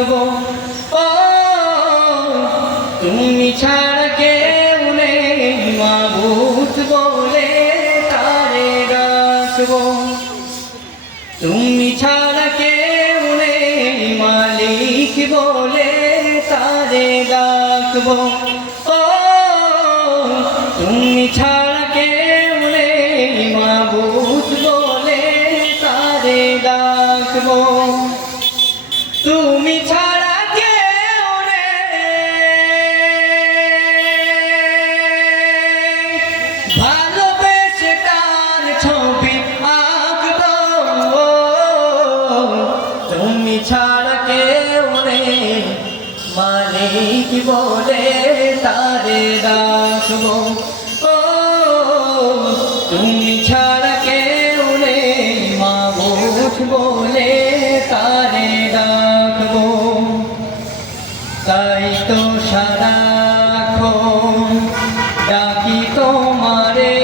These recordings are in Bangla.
ডাকবো ও তুমি ছাড়া কেউ নেই মাবুদ বলে তারে ডাকবো তুমি ছাড়া কেউ নেই মালিক বলে তারে ডাকবো ও তুমি ছাড়া কেউ নেই মাবুদ বলে তারে ডাকবো তুমি ছাড়া কেউ নেই ভালোবেসে তার ছবি আঁকবো তুমি ছাড়া কেউ নেই মালিক বলে তারে ডাকবো ও তুমি ছাড়া কেউ নেই মাবুদ বলে তারে ডাকবো তাই তো সারাক্ষণ ডাকি তোমারে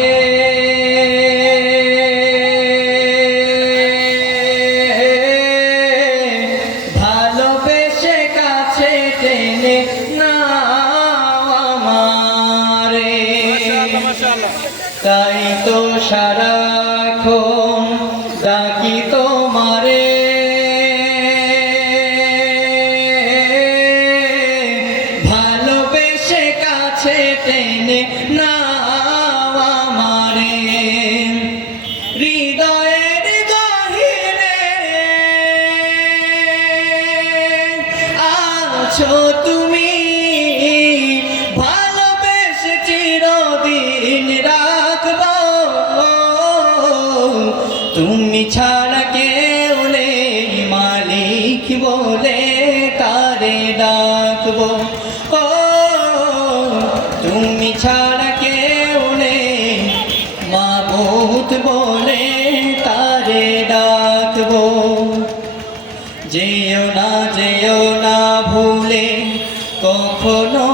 ভালোবেসে কাছে টেনে নাও আমারে তাই তো সারাক্ষণ ডাকি তোমারে ভালোবেসে কাছে টেনে নাও আমারে হৃদয়ের গহীনে আছো তুমি ভালোবেসে চিরদিন রাখবো তুমি ছাড়া কেউ নেই মালিক বলে তারে ডাকবো ও তুমি ছাড়া কেউ নেই মাবুদ বলে তারে ডাকবো যেও না ভুলে কখনো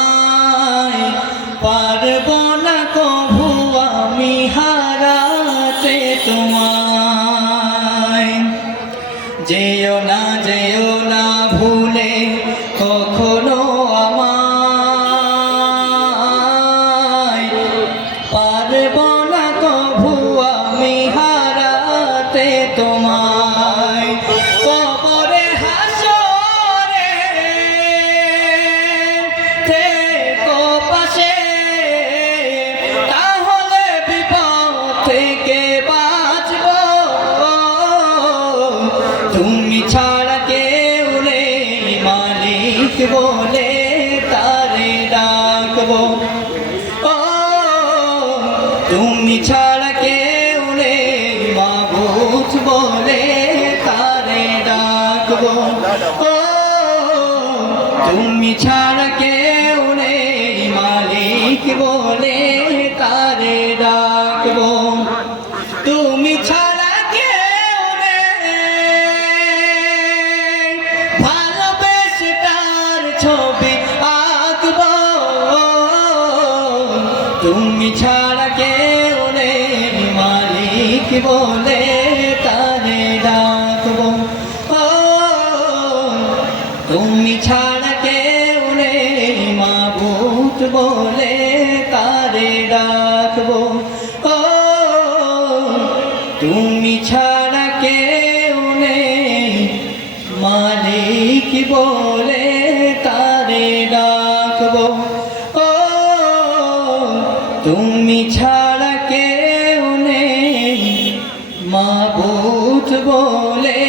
আমায় পারবো না কভু আমি হারাতে তোমায় যেও না ভুলে কখনো আমায় পারবো না কভু আমি হারাতে তোমায় কবরে হাসরে থেকো পাশে তাহলে বিপদ থেকে বাঁচবো তুমি ছাড়া কেউ নেই মালিক বলে তারে ডাকবো ও তুমি ছাড়া কেউ নেই মাবুদ বলে তারে ডাকবো ও তুমি ছাড়া কেউ নেই মালিক বলে তারে ডাকবো তুমি ছাড়া কেউ নেই ভালোবেসে তার ছবি আঁকবো তুমি ছাড়া কেউ নেই মালিক বলে তারে ডাকবো ও তুমি ছাড়া কেউ নেই মাবুদ বলে তারে ডাকবো ও তুমি ছাড়া কেউ নেই মালিক বলে তারে ডাকবো ও তুমি ছাড়া কেউ নেই মাবুদ বলে